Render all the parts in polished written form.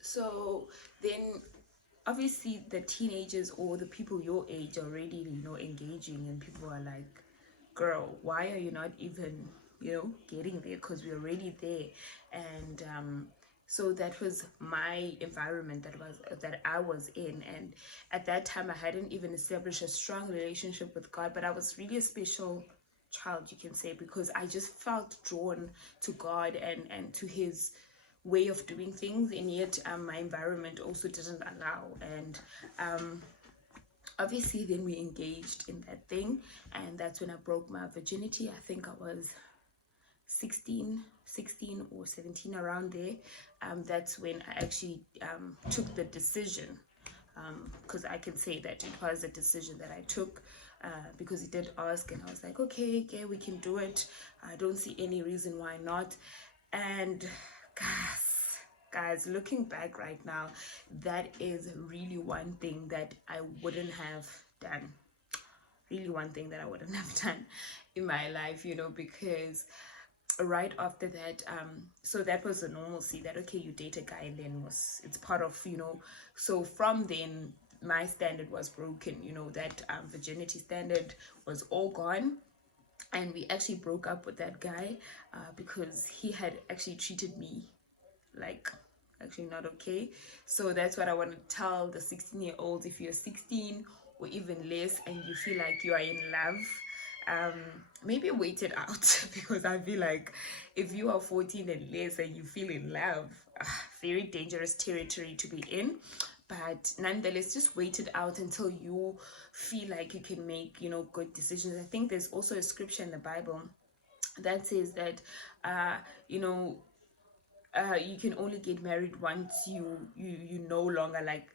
So then obviously the teenagers or the people your age already, engaging, and people are like, girl, why are you not even, getting there? Because we're already there. And so that was my environment that I was in. And at that time I hadn't even established a strong relationship with God, but I was really a special child, you can say, because I just felt drawn to God and to his way of doing things, and yet my environment also didn't allow. And obviously then we engaged in that thing, and that's when I broke my virginity. I think I was 16 or 17, around there. That's when I actually took the decision, because I can say that it was a decision that I took, because he did ask, and I was like, okay, we can do it. I don't see any reason why not. And guys, looking back right now, that is really one thing that I wouldn't have done. Really one thing that I wouldn't have done in my life, because right after that, so that was the normalcy, that okay, you date a guy and then it's part of, so from then my standard was broken, that virginity standard was all gone. And we actually broke up with that guy, because he had actually treated me like actually not okay. So that's what I want to tell the 16-year-olds. If you're 16 or even less and you feel like you are in love, maybe wait it out because I feel like if you are 14 and less and you feel in love, very dangerous territory to be in. But nonetheless, just wait it out until you feel like you can make, good decisions. I think there's also a scripture in the Bible that says that you know you can only get married once you no longer like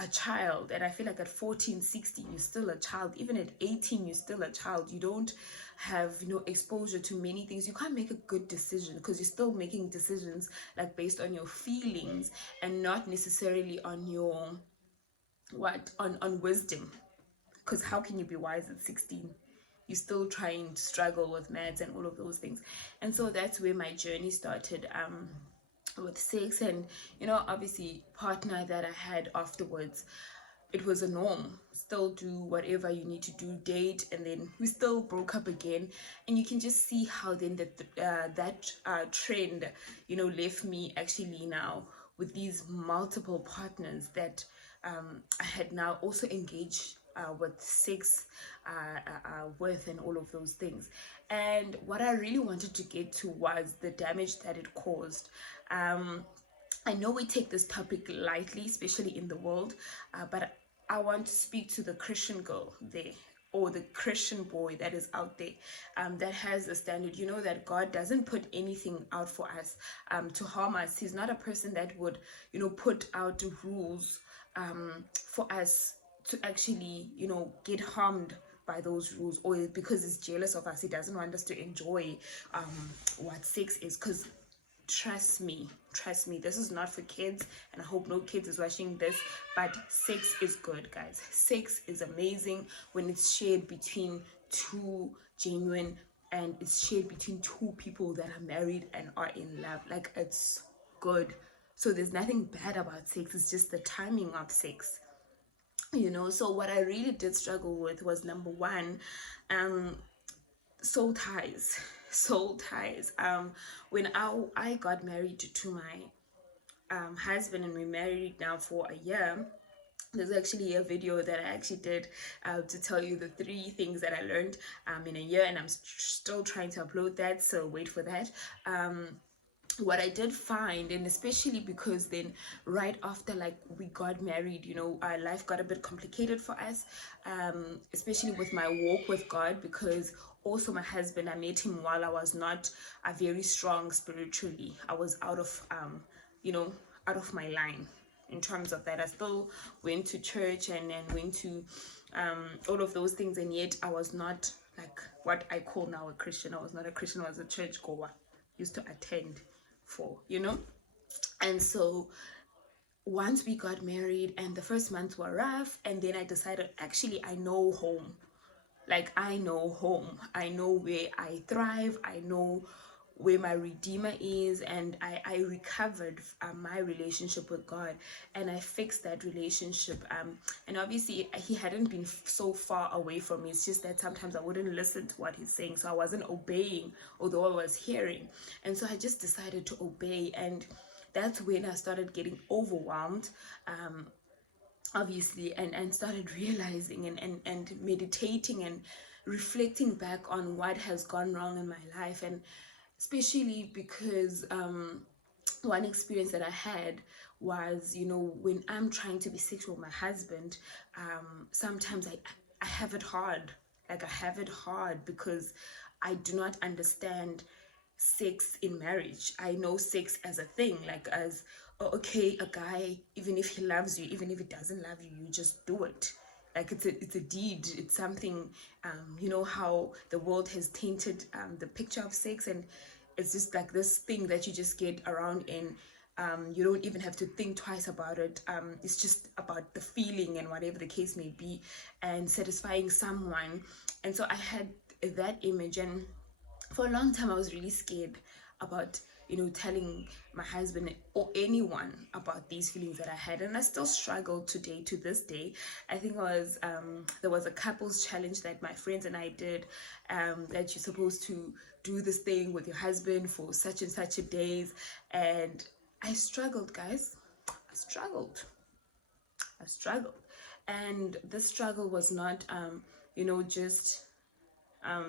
a child. And I feel like at 14, 16 you're still a child. Even at 18 you're still a child. You don't have exposure to many things. You can't make a good decision because you're still making decisions like based on your feelings and not necessarily on your on wisdom. Because how can you be wise at 16? You're still trying to struggle with maths and all of those things. And so that's where my journey started, with sex. And obviously partner that I had afterwards, it was a norm. Still do whatever you need to do, date, and then we still broke up again. And you can just see how then that trend left me actually now with these multiple partners that I had now also engaged with sex with, and all of those things. And what I really wanted to get to was the damage that it caused. I know we take this topic lightly, especially in the world, but I want to speak to the Christian girl there, or the Christian boy that is out there, that has a standard. That God doesn't put anything out for us to harm us. He's not a person that would, put out rules for us to actually, get harmed by those rules, or because he's jealous of us. He doesn't want us to enjoy what sex is. Because trust me, this is not for kids, and I hope no kids is watching this, but sex is good, guys. Sex is amazing when it's shared between two genuine, and it's shared between two people that are married and are in love. Like, it's good. So there's nothing bad about sex. It's just the timing of sex. So what I really did struggle with was, number one, soul ties. When I got married to my husband, and we married now for a year, there's actually a video that I actually did to tell you the 3 things that I learned in a year, and I'm still trying to upload that, so wait for that. What I did find, and especially because then right after like we got married, our life got a bit complicated for us, especially with my walk with God, because also my husband, I met him while I was not a very strong spiritually. I was out of out of my line in terms of that. I still went to church and went to all of those things, and yet I was not like what I call now a Christian. I was not a Christian. I was a church goer, used to attend for, and so once we got married, and the first months were rough, and then I decided, actually, I know home. Like, I know home. I know where I thrive. I know where my Redeemer is, and I recovered my relationship with God, and I fixed that relationship. And obviously he hadn't been so far away from me. It's just that sometimes I wouldn't listen to what he's saying, so I wasn't obeying, although I was hearing. And so I just decided to obey, and that's when I started getting overwhelmed, obviously, and started realizing and meditating and reflecting back on what has gone wrong in my life. And especially because one experience that I had was, when I'm trying to be sexual with my husband, sometimes I have it hard. Like, I have it hard because I do not understand sex in marriage. I know sex as a thing, like as, oh, okay, a guy, even if he loves you, even if he doesn't love you, you just do it. Like, it's a deed. It's something, you know how the world has tainted the picture of sex, and it's just like this thing that you just get around in. You don't even have to think twice about it. It's just about the feeling and whatever the case may be, and satisfying someone. And so I had that image, and for a long time I was really scared about, telling my husband or anyone about these feelings that I had. And I still struggle today, to this day. I think there was a couples challenge that my friends and I did, that you're supposed to do this thing with your husband for such and such a days. And I struggled, guys. I struggled. And this struggle was not just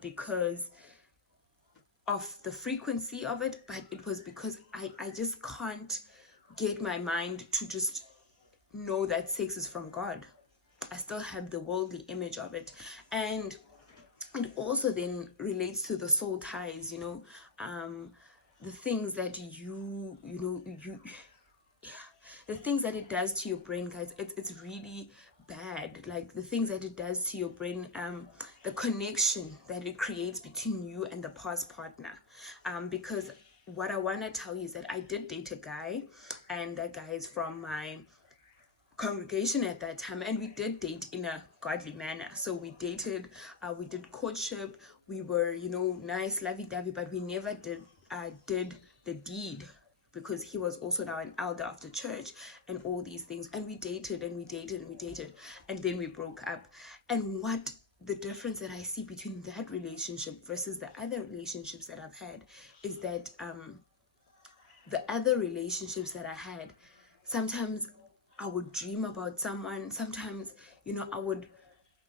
because of the frequency of it, but it was because I just can't get my mind to just know that sex is from God. I still have the worldly image of it. And it also then relates to the soul ties, the things that the things that it does to your brain, guys. It's really bad. Like, the things that it does to your brain, the connection that it creates between you and the past partner. Because what I want to tell you is that I did date a guy, and that guy is from my congregation at that time, and we did date in a godly manner. So we dated, we did courtship, we were, nice, lovey-dovey, but we never did the deed, because he was also now an elder of the church and all these things. And we dated and we dated and we dated, and then we broke up. And what the difference that I see between that relationship versus the other relationships that I've had is that the other relationships that I had, sometimes I would dream about someone. Sometimes, I would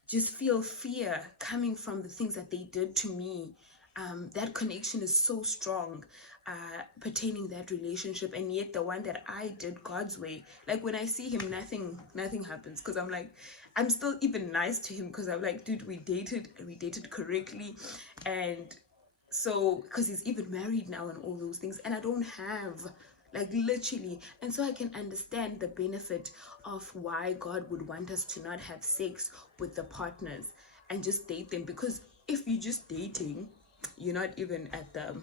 just feel fear coming from the things that they did to me. That connection is so strong, pertaining that relationship. And yet the one that I did God's way, like, when I see him, nothing happens, because I'm like, I'm still even nice to him, because I'm like, dude, we dated correctly. And so, because he's even married now and all those things, and I don't have, like, literally. And so I can understand the benefit of why God would want us to not have sex with the partners and just date them. Because if you're just dating, you're not even at the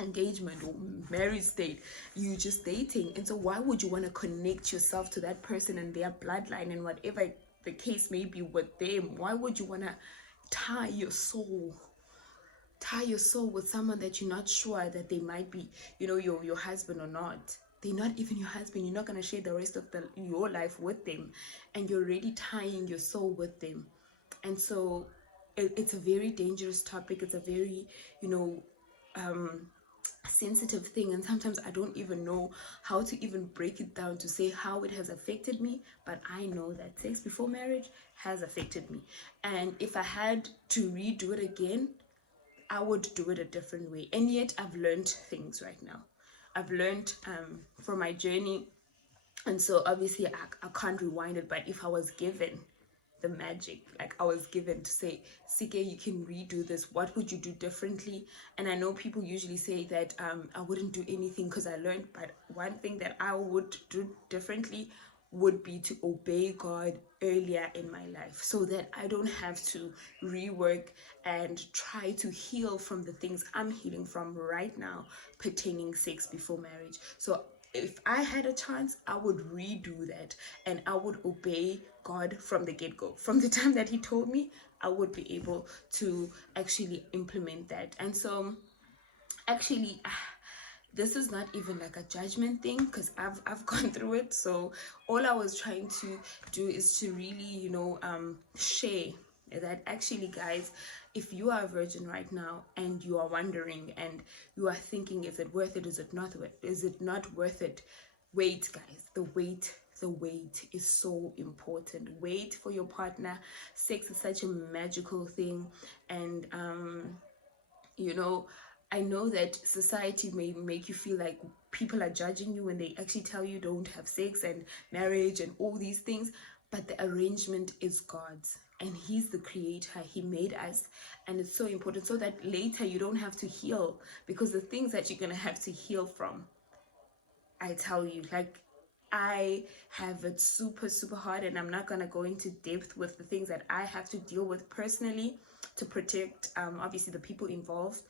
engagement or marriage state, you just dating. And so why would you want to connect yourself to that person and their bloodline and whatever the case may be with them? Why would you want to tie your soul with someone that you're not sure that they might be, your husband or not? They're not even your husband. You're not going to share the rest of your life with them, and you're already tying your soul with them. And so it's a very dangerous topic. It's a very sensitive thing, and sometimes I don't even know how to even break it down to say how it has affected me. But I know that sex before marriage has affected me, and if I had to redo it again, I would do it a different way. And yet I've learned things right now. I've learned from my journey. And so obviously I can't rewind it. But if I was given the magic, like I was given to say, Sike, you can redo this, what would you do differently? And I know people usually say that I wouldn't do anything because I learned. But one thing that I would do differently would be to obey God earlier in my life, so that I don't have to rework and try to heal from the things I'm healing from right now pertaining sex before marriage. So if I had a chance, I would redo that, and I would obey God from the get-go. From the time that he told me, I would be able to actually implement that. And so actually, this is not even like a judgment thing, because I've gone through it. So all I was trying to do is to really, share that actually, guys, if you are a virgin right now and you are wondering and you are thinking, is it worth it, is it not worth it, wait, guys. The wait is so important. Wait for your partner. Sex is such a magical thing. And you know, I know that society may make you feel like people are judging you when they actually tell you don't have sex and marriage and all these things, but the arrangement is God's, and He's the creator. He made us, and it's so important so that later you don't have to heal, because the things that you're going to have to heal from, I tell you, like, I have it super, super hard, and I'm not going to go into depth with the things that I have to deal with personally to protect, obviously, the people involved.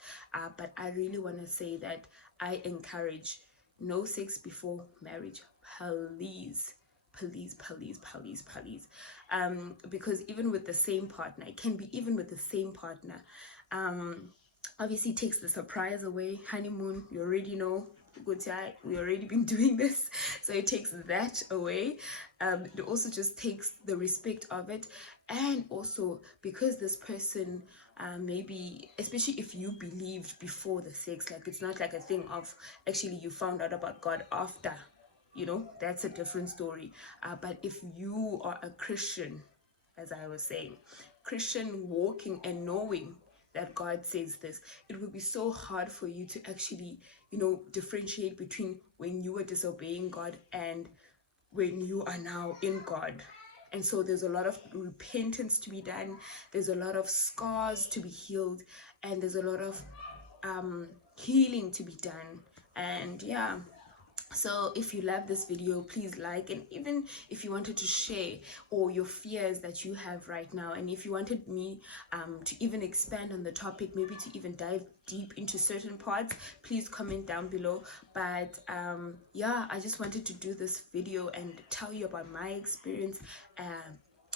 But I really want to say that I encourage no sex before marriage. Please, please, please, please, please. Because even with the same partner, it can be even with the same partner. Obviously, it takes the surprise away. Honeymoon, you already know, good time, we already been doing this, so it takes that away. It also just takes the respect of it, and also because this person, maybe, especially if you believed before the sex, like, it's not like a thing of actually you found out about God after, that's a different story. But if you are a Christian, as I was saying, Christian, walking and knowing that God says this, it will be so hard for you to actually, differentiate between when you were disobeying God and when you are now in God. And so there's a lot of repentance to be done, there's a lot of scars to be healed, and there's a lot of healing to be done. And yeah, so if you love this video, please like, and even if you wanted to share or your fears that you have right now, and if you wanted me to even expand on the topic, maybe to even dive deep into certain parts, please comment down below. But yeah, I just wanted to do this video and tell you about my experience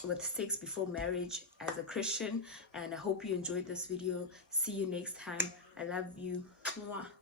with sex before marriage as a Christian. And I hope you enjoyed this video. See you next time. I love you. Mwah.